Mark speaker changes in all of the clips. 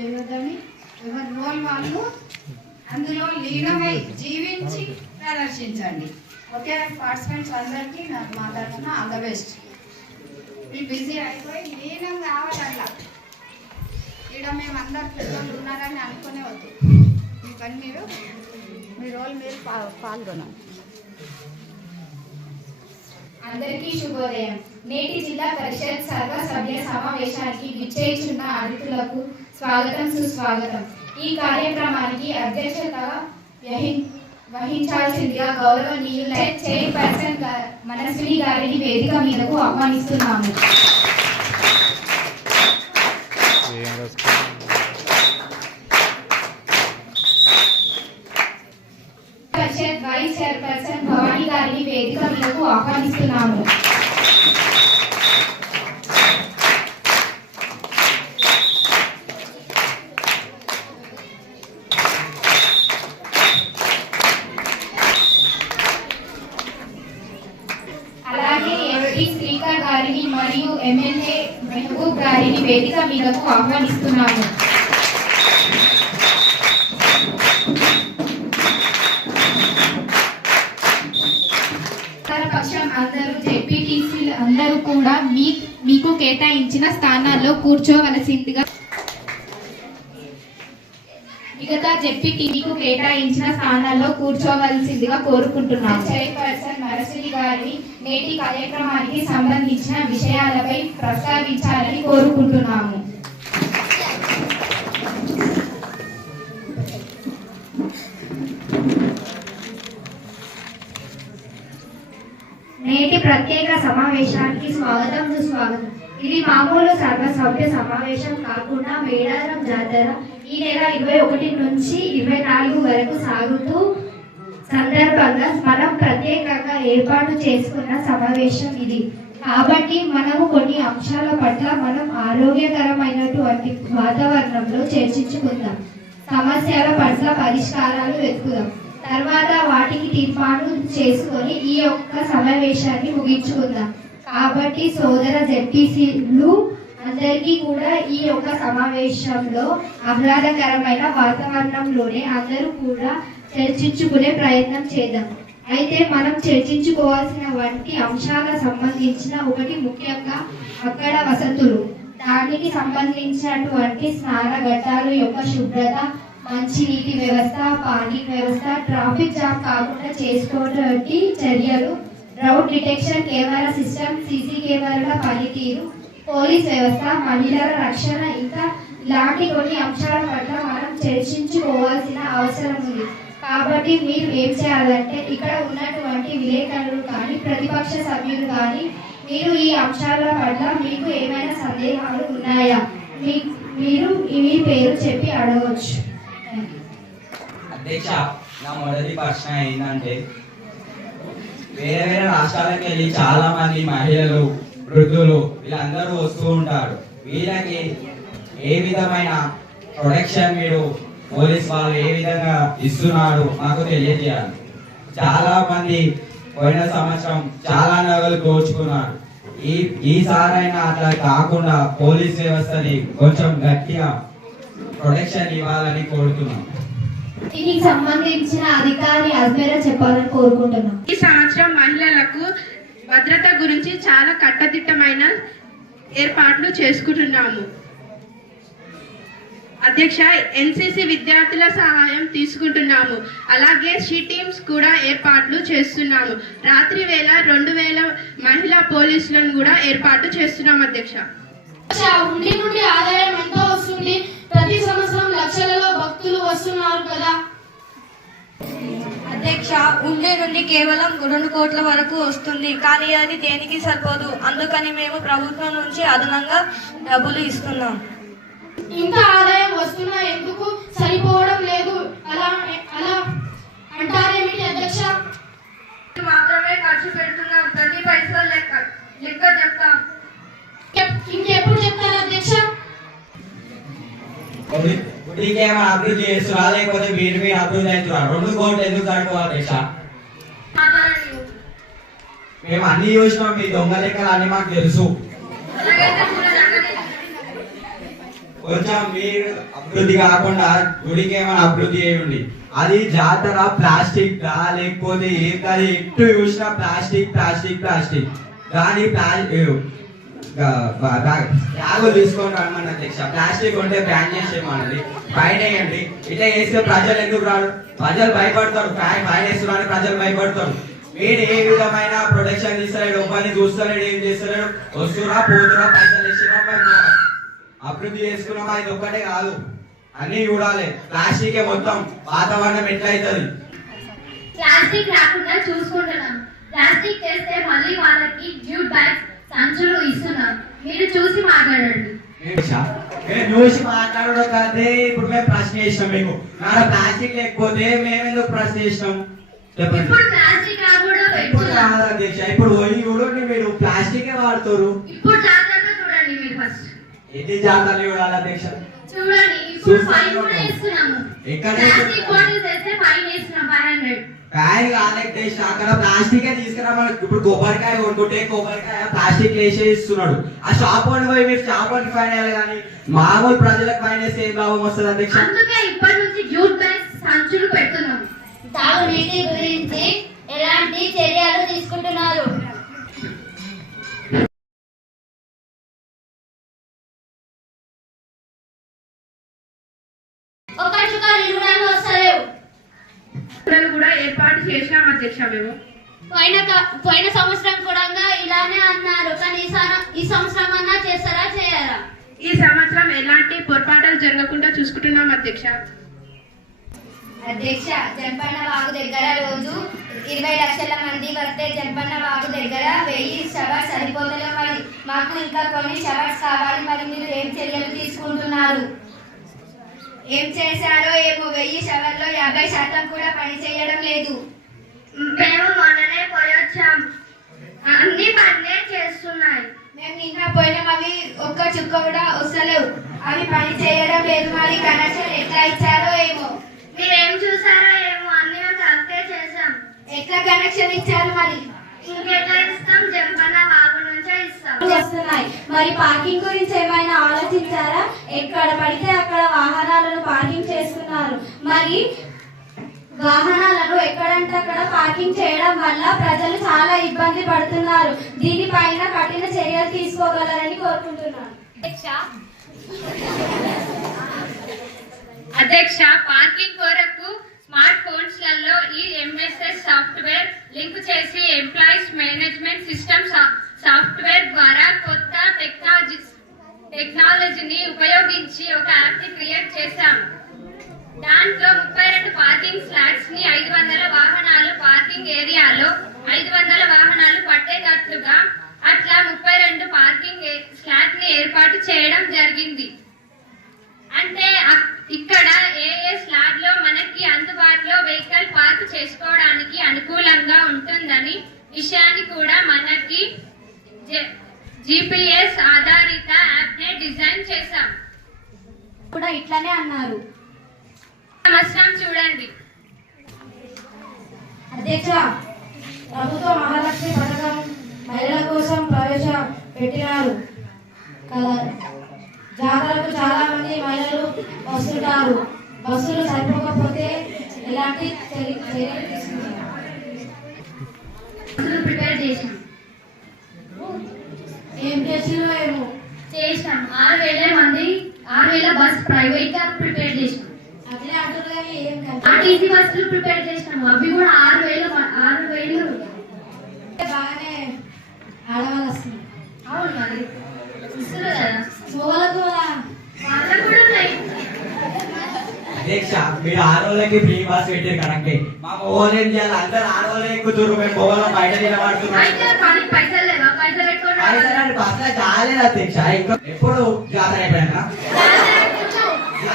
Speaker 1: చేయొద్దని ఎవరి రోల్ వాళ్ళు అందులో లీనమై జీవించి ప్రదర్శించండి. ఓకే పార్టిసిపెంట్స్ అందరికీ నాకు మా తరఫున ఆల్ ద బెస్ట్. మీరు బిజీ అయిపోయి లీనం కావాలల్లా ఇక్కడ మేము అందరు పిల్లలు ఉన్నారని అనుకునే వద్దు. మీ పని మీరు మీ రోల్ మీరు పా- పాల్గొనాలి
Speaker 2: అందరికీ శుభోదయం. నేటి జిల్లా పరిషత్ సర్వ సభ్య సమావేశానికి విచ్చేస్తున్న అతిథులకు స్వాగతం సుస్వాగతం. ఈ కార్యక్రమానికి అధ్యక్షత వహి- వహించాల్సిందిగా గౌరవనీయుల చైర్పర్సన్ మనస్విని గారిని వేదిక మీదకు ఆహ్వానిస్తున్నాము. పరిషత్ వైస్ చైర్పర్సన్ భవానీ గారిని వేదిక మీదకు ఆహ్వానిస్తున్నాము. వేదిక మీదకు ఆహ్వానిస్తున్నాము. పక్షం అందరూ జెడ్పీటీసీలు అందరూ కూడా మీ మీకు కేటాయించిన స్థానాల్లో కూర్చోవలసిందిగా మిగతా చెప్పి మీకు కేటాయించిన స్థానాల్లో కూర్చోవలసిందిగా కోరుకుంటున్నాను చైర్పర్సన్ నరసిరి గారి నేటి కార్యక్రమానికి సంబంధించిన విషయాలపై ప్రస్తావించాలని కోరుకుంటున్నాము. ప్రత్యేక సమావేశానికి స్వాగతం సుస్వాగతం. ఇది మామూలు సర్వసభ్య సమావేశం కాకుండా మేడారం జాతర ఈ నెల ఇరవై ఒకటి నుంచి ఇరవై నాలుగు వరకు సాగుతూ సందర్భంగా మనం ప్రత్యేకంగా ఏర్పాటు చేసుకున్న సమావేశం ఇది. కాబట్టి మనము కొన్ని అంశాల పట్ల మనం ఆరోగ్యకరమైనటువంటి వాతావరణంలో చర్చించుకుందాం. సమస్యల పట్ల పరిష్కారాలు వెతుకుదాం. తర్వాత వాటికి తీర్మానం చేసుకొని ఈ యొక్క సమావేశాన్ని ముగించుకుందాం. కాబట్టి సోదర జెడ్పీసీలు అందరికీ కూడా ఈ యొక్క సమావేశంలో ఆహ్లాదకరమైన వాతావరణంలోనే అందరూ కూడా చర్చించుకునే ప్రయత్నం చేద్దాం. అయితే మనం చర్చించుకోవాల్సిన వంటి అంశాల సంబంధించిన ఒకటి ముఖ్యంగా అక్కడ వసతులు. దానికి సంబంధించినటువంటి స్నాన ఘట్టాల యొక్క శుభ్రత మంచినీటి వ్యవస్థ పార్కింగ్ వ్యవస్థ ట్రాఫిక్ జామ్ కాకుండా చేసుకోవడానికి చర్యలు. రౌడ్ డిటెక్షన్ కెమెరా సిస్టమ్ సీసీ కెమెరాల పనితీరు పోలీస్ వ్యవస్థ మహిళల రక్షణ ఇంకా ఇలాంటి కొన్ని అంశాల పట్ల మనం చర్చించుకోవాల్సిన అవసరం ఉంది. కాబట్టి మీరు ఏం చేయాలంటే ఇక్కడ ఉన్నటువంటి విలేకరులు కానీ ప్రతిపక్ష సభ్యులు కానీ మీరు ఈ అంశాల పట్ల మీకు ఏమైనా సందేహాలు ఉన్నాయా? మీ మీరు మీ పేరు చెప్పి అడగవచ్చు
Speaker 3: అధ్యక్ష నా మొదటి ప్రశ్న ఏంటంటే వేరే వేరే రాష్ట్రాలకు వెళ్ళి చాలా మంది మహిళలు వృద్ధులు వీళ్ళందరూ వస్తూ ఉంటారు. వీళ్ళకి ఏ విధమైన ప్రొటెక్షన్ మీరు పోలీస్ వాళ్ళు ఏ విధంగా ఇస్తున్నారు మాకు తెలియజేయాలి. చాలా మంది పోయిన సంవత్సరం చాలా నగలు దోచుకున్నారు. ఈ ఈసారైనా అట్లా కాకుండా పోలీస్ వ్యవస్థని కొంచెం గట్టిగా ప్రొటెక్షన్ ఇవ్వాలని కోరుతున్నాం.
Speaker 2: దీనికి సంబంధించిన అధికారి అజ్మేరా చెప్పాలని కోరుకుంటున్నాం.
Speaker 4: ఈ సంవత్సరం మహిళలకు భద్రత గురించి చాలా కట్టదిట్టమైన ఏర్పాట్లు చేసుకుంటున్నాము. అధ్యక్ష ఎన్సిసి విద్యార్థుల సహాయం తీసుకుంటున్నాము. అలాగే షీ టీమ్స్ కూడా ఏర్పాట్లు చేస్తున్నాము. రాత్రి వేళ రెండు వేల మహిళా పోలీసులను కూడా ఏర్పాటు చేస్తున్నాం అధ్యక్ష.
Speaker 5: ఉండి నుండి ఆదాయం ఎంతో వస్తుంది. ప్రతి సంవత్సరం లక్షలలో భక్తులు వస్తున్నారు కదా.
Speaker 6: అధ్యక్ష ఉండే నుండి కేవలం రెండు కోట్ల వరకు వస్తుంది. కానీ అది దేనికి సరిపోదు? అందుకని మేము ప్రభుత్వం నుంచి అదనంగా డబ్బులు ఇస్తున్నాం.
Speaker 5: ఇంత ఆదాయం వస్తున్నా ఎందుకు సరిపోవడం లేదు? అలా అలా అంటారేమిటి అధ్యక్ష.
Speaker 4: మాత్రమే ఖర్చు పెడుతున్నాం. ప్రతి పైసా లెక్క లెక్క చెప్తాం.
Speaker 5: ఇంకెప్పుడు చెప్తారు అధ్యక్ష?
Speaker 3: గుడికేమో అభివృద్ధి చేస్తున్నా లేకపోతే మీరు మీరు అభివృద్ధి అవుతున్నారు రెండు కోట్లు ఎందుకు కట్టుకోవాలి అధ్యక్ష మేము అన్ని చూసినాం మీ దొంగ లెక్కలు అన్ని మాకు తెలుసు. కొంచెం మీరు అభివృద్ధి కాకుండా గుడికి ఏమైనా అభివృద్ధి చేయండి. అది జాతర ప్లాస్టిక్ దా లేకపోతే ఏం కాదు. ఎటు చూసినా ప్లాస్టిక్ ప్లాస్టిక్ ప్లాస్టిక్. దాని ప్లా బ్యాగులు తీసుకొని రమ్మని అధ్యక్ష ప్లాస్టిక్ ఉంటే బ్యాన్ చేసేయమన్నది ఫైన్ వేయండి. ఇట్లా చేస్తే ప్రజలు ఎందుకు రాడు ప్రజలు భయపడతారు. ఫైన్ ఫైన్ వేస్తున్నారని ప్రజలు భయపడతారు. మీరు ఏ విధమైన ప్రొటెక్షన్ తీస్తలేడు ఒక్కరిని చూస్తలేడు ఏం చేస్తలేడు వస్తున్నా పోతున్నా పైసలు ఇస్తున్నా అభివృద్ధి చేసుకున్నామా ఇది ఒక్కటే కాదు. అన్ని చూడాలి. ప్లాస్టిక్ మొత్తం. వాతావరణం ఎట్లయితది?
Speaker 2: ప్లాస్టిక్ రాకుండా చూసుకుంటున్నాం. ప్లాస్టిక్ చేస్తే మళ్ళీ వాళ్ళకి జ్యూట్ బ్యాగ్స్ సంచులు ఇస్తున్నాం మీరు చూసి మాట్లాడండి.
Speaker 3: చూసి మాట్లాడడం కాదే ఇప్పుడు మేము ప్రశ్న చేసినాం మేము నాలో ప్లాస్టిక్ లేకపోతే మేము ఎందుకు ప్రశ్న చేసినాం?
Speaker 2: ఇప్పుడు ప్లాస్టిక్
Speaker 3: ఇప్పుడు కాదు చూడండి మీరు ప్లాస్టిక్ వాడుతారు.
Speaker 2: ఇప్పుడు జాగ్రత్తగా చూడండి మీరు
Speaker 3: ఎన్ని జాగ్రత్తలు చూడాలి అధ్యక్ష?
Speaker 2: చూడండి
Speaker 3: ఎక్కడ కాయ కాలేట్ అక్కడ ప్లాస్టిక్ తీసుకురామని ఇప్పుడు కొబ్బరికాయ కొనుక్కుంటే కొబ్బరికాయ ప్లాస్టిక్ వేసే ఇస్తున్నాడు. ఆ షాప్ వాళ్ళు పోయి మీరు షాప్ వాళ్ళకి ఫైన్ వేయాలి కానీ మామూలు ప్రజలకు ఫైన్ వేస్తే ఏం లాభం వస్తుంది అధ్యక్ష?
Speaker 2: ఇప్పటి నుంచి సంచులు పెడుతున్నాం.
Speaker 7: తాగునీటి గురించి ఎలాంటి చర్యలు తీసుకుంటున్నారు?
Speaker 4: ఏర్పాటు చేసినాం అధ్యక్ష మేము.
Speaker 7: పోయిన పోయిన సంవత్సరం కూడా ఇలానే అన్నారు. కానీ ఈ సంవత్సరం అన్నా చేస్తారా చేయరా?
Speaker 4: ఈ సంవత్సరం ఎలాంటి పొరపాట్లు జరగకుండా చూసుకుంటున్నాం అధ్యక్ష.
Speaker 2: అధ్యక్ష జంపన్న వాగు దగ్గర రోజు ఇరవై లక్షల మంది వస్తే జంపన్న వాగు దగ్గర వెయ్యి షవర్స్ సరిపోతలే మరి. మాకు ఇంకా కొన్ని షవర్స్ కావాలి మరి మీరు ఏం చర్యలు తీసుకుంటున్నారు? ఏం చేశారో ఏమో వెయ్యి షవర్లో యాభై శాతం కూడా పని చేయడం లేదు.
Speaker 6: మేము మొన్ననే పోయొచ్చాం. అన్ని పనే చేస్తున్నాయి.
Speaker 2: మేము నిన్న పోయినాం అవి ఒక్క చుక్క కూడా వస్తలేవు. అవి పని చేయడం లేదు మరి కనెక్షన్ ఎట్లా ఇచ్చారో ఏమో.
Speaker 6: మీరేం చూసారో ఏమో అన్ని మేము కరెక్టే చేసాం
Speaker 2: ఎట్లా కనెక్షన్ ఇచ్చారు మరి?
Speaker 6: ఇంకెట్లా ఇస్తాం? నుంచే ఇస్తాం
Speaker 7: ఉన్నాయి. మరి పార్కింగ్ గురించి ఏమైనా ఆలోచించారా? ఎక్కడ పడితే అక్కడ వాహనాలను పార్కింగ్ చేస్తున్నారు మరి వాహనాలను ఎక్కడంటే అక్కడ పార్కింగ్ చేయడం వల్ల ప్రజలు చాలా ఇబ్బంది పడుతున్నారు. దీనిపైన కఠిన చర్యలు తీసుకోగలరని కోరుకుంటున్నాను.
Speaker 8: అధ్యక్ష. పార్కింగ్ కొరకు స్మార్ట్ ఫోన్స్లలో ఈ ఎంఎస్ఎస్ సాఫ్ట్వేర్ లింక్ చేసి ఎంప్లాయీస్ మేనేజ్మెంట్ సిస్టమ్ సాఫ్ట్వేర్ ద్వారా కొత్త టెక్నాలజీ టెక్నాలజీని ఉపయోగించి ఒక యాప్ని క్రియేట్ చేశాం. దాంట్లో ముప్పై రెండు పార్కింగ్ స్లాట్స్ని ఐదు వందల వాహనాలు పార్కింగ్ ఏరియాలో ఐదు వందల వాహనాలు పట్టేటట్లుగా అట్లా ముప్పై రెండు పార్కింగ్ ఏ- స్లాట్ని ఏర్పాటు చేయడం జరిగింది. అంటే ఇక్కడ ఏ ఏ స్లాట్లో మనకి అందుబాటులో వెహికల్ పార్క్ చేసుకోవడానికి అనుకూలంగా ఉంటుందని విషయాన్ని కూడా మనకి జిపిఎస్ ఆధారిత యాప్ నే డిజైన్ చేశాం.
Speaker 7: కూడా ఇట్లానే అన్నారు.
Speaker 8: సంవత్సరం చూడండి.
Speaker 5: అధ్యక్ష ప్రభుత్వ మహాలక్ష్మి పథకం మహిళల కోసం ప్రవేశ పెట్టినారు. కదా? జాతరకు చాలా మంది మహిళలు వస్తుంటారు. బస్సులు సరిపోకపోతే ఎలాంటి చర్య- చర్యలు తీసుకుంటారు?
Speaker 2: ప్రిపేర్ చేసాం
Speaker 5: ఏం చేసినా ఏమో
Speaker 2: చేసాం ఆరు వేల మంది ఆరు వేల బస్ ప్రైవేట్గా ప్రిపేర్ చేసాం
Speaker 5: అట్లే అంటున్నారు కానీ ఏం కాదు.
Speaker 2: ఆర్టీసీ బస్సులు ప్రిపేర్ చేసినాము. అవి కూడా ఆరు వేలు ఆరు వేలు.
Speaker 5: బాగానే ఆడవాళ్ళు వస్తున్నారు.
Speaker 2: అవును మరి. ఇస్తున్నారు కదా. వాళ్ళకు కూడా ఉన్నాయి.
Speaker 3: అధ్యక్ష మీరు ఆడవాళ్ళకి ఫ్రీ బస్ పెట్టారు కరెక్టే. మా మొగోళ్ళు ఏం చేయాలి? అందరు ఆడవాళ్ళే ఎక్కుతున్నారు మేము మొగోళ్ళం బయట నిలబడుతున్నాం.
Speaker 2: పైసలు
Speaker 3: కాలేదు అధ్యక్ష ఇంకా ఎప్పుడు జాతర అయిపోయాక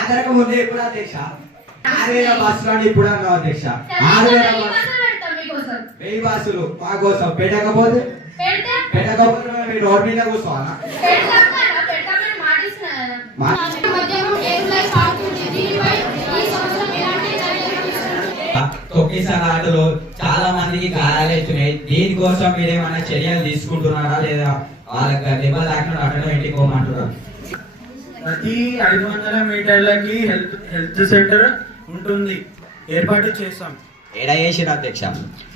Speaker 3: జాతరకు ముందే ఎప్పుడు అధ్యక్ష? ఆరు వేల బస్సులు అని ఇప్పుడు అన్నావు అధ్యక్ష? ఆరు వేల వెయ్యి బస్సులు. మా కోసం. పెట్టకపోతే? పెట్టకపోతే రోడ్ మీద కూర్చోవాలా? తొక్కిసలాటలు చాలా చాలా మందికి గాయాలు అవుతున్నాయి దీనికోసం మీరు ఏమైనా చర్యలు తీసుకుంటున్నారా లేదా? వాళ్ళకి దెబ్బలు తాకిన అటడం ఇంటికి పోమంటున్నారా.
Speaker 9: ప్రతి ఐదు వందల మీటర్లకి హెల్త్ హెల్త్ సెంటర్ ఉంటుంది. ఏర్పాటు చేస్తాం
Speaker 3: ఏడ చేసిరు అధ్యక్ష?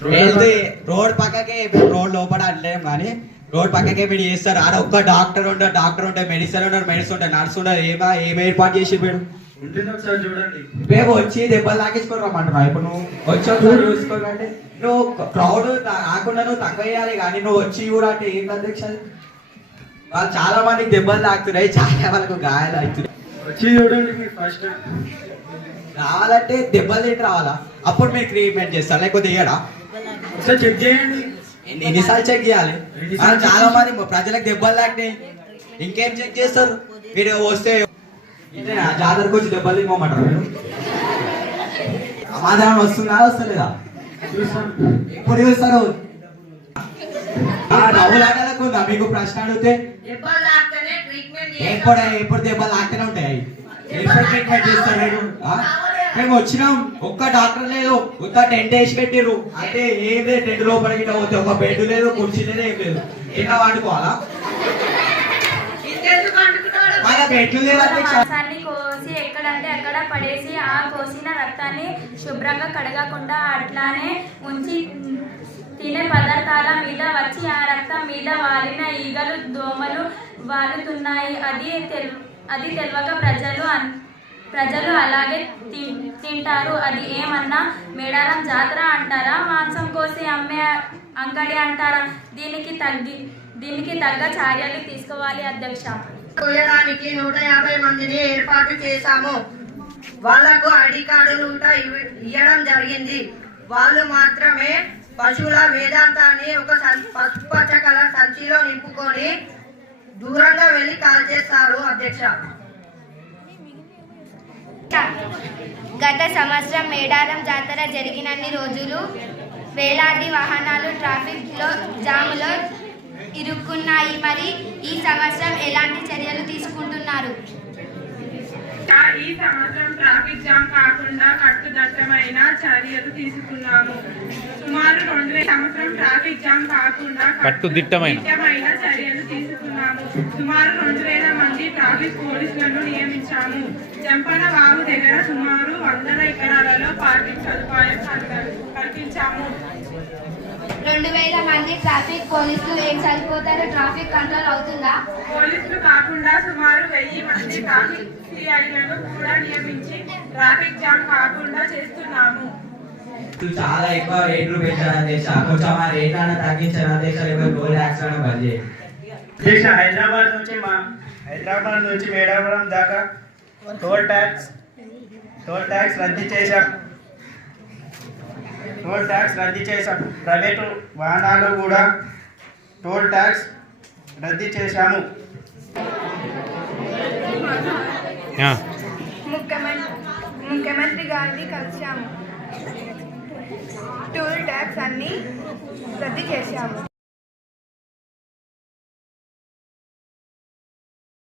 Speaker 9: రోడ్
Speaker 3: హెల్త్ రోడ్ పక్కకే రోడ్ లోపల అంటలేం కానీ రోడ్ పక్కకే మీరు చేస్తారు. ఆడ ఒక్క డాక్టర్ ఉంటారు డాక్టర్ ఉంటారు మెడిసిన్ ఉంటారు మెడిసిన్ ఉంటారు నర్స్ ఉంటారు ఏమా ఏం ఏర్పాటు చేసి మీరు
Speaker 9: ఉంటుంది ఒకసారి చూడండి.
Speaker 3: మేము వచ్చి దెబ్బలు రమ్మంటున్నావు? ఇప్పుడు నువ్వు వచ్చి ఒకసారి చూసుకోవాలంటే నువ్వు క్రౌడ్ రాకుండా నువ్వు తక్కువ వేయాలి కానీ నువ్వు వచ్చి కూడా అంటే ఏం అధ్యక్ష? వాళ్ళు చాలా మందికి దెబ్బలు తాకుతున్నాయి చాలా వాళ్ళకు గాయాలు అవుతున్నాయి.
Speaker 9: వచ్చి చూడండి ఫస్ట్
Speaker 3: రావాలంటే దెబ్బలు తింటే రావాలా? అప్పుడు మీరు ట్రీట్మెంట్ చేస్తారు లేకపోతే ఇయ్యడా?
Speaker 9: ఒకసారి చెక్ చేయండి.
Speaker 3: ఎన్ని- ఎన్నిసార్లు చెక్ చేయాలి? చాలా మంది ప్రజలకు దెబ్బలు తాకినాయి. ఇంకేం చెక్ చేస్తారు? మీరు వస్తే? జాతరకు వచ్చి దెబ్బలు మీరు? సమాధానం వస్తుందా వస్తలేదా? ఎప్పుడు చూస్తారు? నవ్వులాడలేకుందా మీకు ప్రశ్న అడిగితే? ఎప్పుడు ఎప్పుడు? దెబ్బలు తాకితేనే ఉంటాయి. ఎప్పుడు ట్రీట్మెంట్ చేస్తారు? మేము వచ్చినాం. ఒక్క డాక్టర్ లేదు. ఒక్క టెంట్ వేసి పెట్టిర్రు. అంటే ఏం లేదు. టెంట్ లోపల గిట్ట పోతే ఒక బెడ్ లేదు కుర్చీ లేదు ఏం లేదు. కింద వండుకోవాలా మన బెడ్లు
Speaker 7: మాంసాన్ని కోసి ఎక్కడంటే అక్కడ పడేసి ఆ కోసిన రక్తాన్ని శుభ్రంగా కడగకుండా అట్లానే ఉంచి తినే పదార్థాల మీద వచ్చి ఆ రక్తం మీద వాలిన ఈగలు దోమలు వాలుతున్నాయి. అది తెల్ అది తెలియక ప్రజలు అన్- ప్రజలు అలాగే తి- తింటారు. అది ఏమన్నా మేడారం జాతర అంటారా? మాంసం కోసి అమ్మే అంగడి అంటారా? దీనికి తగ్గి దీనికి తగ్గ చర్యలు తీసుకోవాలి అధ్యక్ష.
Speaker 4: కోయడానికి నూట యాభై మందిని ఏర్పాటు చేశాము. వాళ్ళకు ఐడి కార్డు ఇవ్వ- ఇవ్వడం జరిగింది. వాళ్ళు మాత్రమే పశువుల వేదాంతాన్ని ఒక సం- పసుపచ్చ కలర్ సంచిలో నింపుకొని దూరంగా వెళ్ళి కాల్ చేస్తారు అధ్యక్ష.
Speaker 2: గత సంవత్సరం మేడారం జాతర జరిగినన్ని రోజులు వేలాది వాహనాలు ట్రాఫిక్లో జాములో ఇరుక్కున్నాయి. మరి ఈ సంవత్సరం ఎలాంటి చర్యలు తీసుకుంటున్నారు?
Speaker 4: ఈ సంవత్సరం ట్రాఫిక్ జామ్ కాకుండా కట్టుదట్టమైన చర్యలు తీసుకున్నాము. సుమారు రెండు వేల సంవత్సరం ట్రాఫిక్ జామ్ కాకుండా
Speaker 10: కట్టుదిట్టమైన.
Speaker 4: చర్యలు తీసుకున్నాము. సుమారు రెండు వేల మంది ట్రాఫిక్ పోలీసులను నియమించాము. జంపన వాగు దగ్గర సుమారు వందల ఎకరాలలో పార్కింగ్ సదుపాయం కల్ప- కల్పించాము.
Speaker 2: రెండు వేల మంది ట్రాఫిక్ పోలీసులు ఏం సరిపోతారు ట్రాఫిక్ కంట్రోల్ అవుతుందా?
Speaker 4: పోలీసులు కాకుండా సుమారు వెయ్యి మంది ట్రాఫిక్ సిఐలను కూడా నియమించి ట్రాఫిక్ జామ్ కాకుండా చేస్తున్నాము.
Speaker 3: చాలా ఎక్కువ రేట్లు పెంచారు దేశ కొంచెం ఆ రేట్లను తగ్గించారు దేశ లేకపోతే టోల్ ట్యాక్స్ అని బంద్ చేయండి.
Speaker 9: దేశ హైదరాబాద్ నుంచి మా హైదరాబాద్ నుంచి మేడాపురం దాకా టోల్ ట్యాక్స్ టోల్ ట్యాక్స్ రద్దు చేశాం. టోల్ ట్యాక్స్ రద్దు చేశాం ప్రైవేటు వాహనాలు కూడా టోల్ ట్యాక్స్ రద్దు చేశాము.
Speaker 4: ముఖ్యమంత్రి ముఖ్యమంత్రి గారిని కలిశాము. టూల్ ట్యాక్స్ అన్ని రద్దు చేశాము.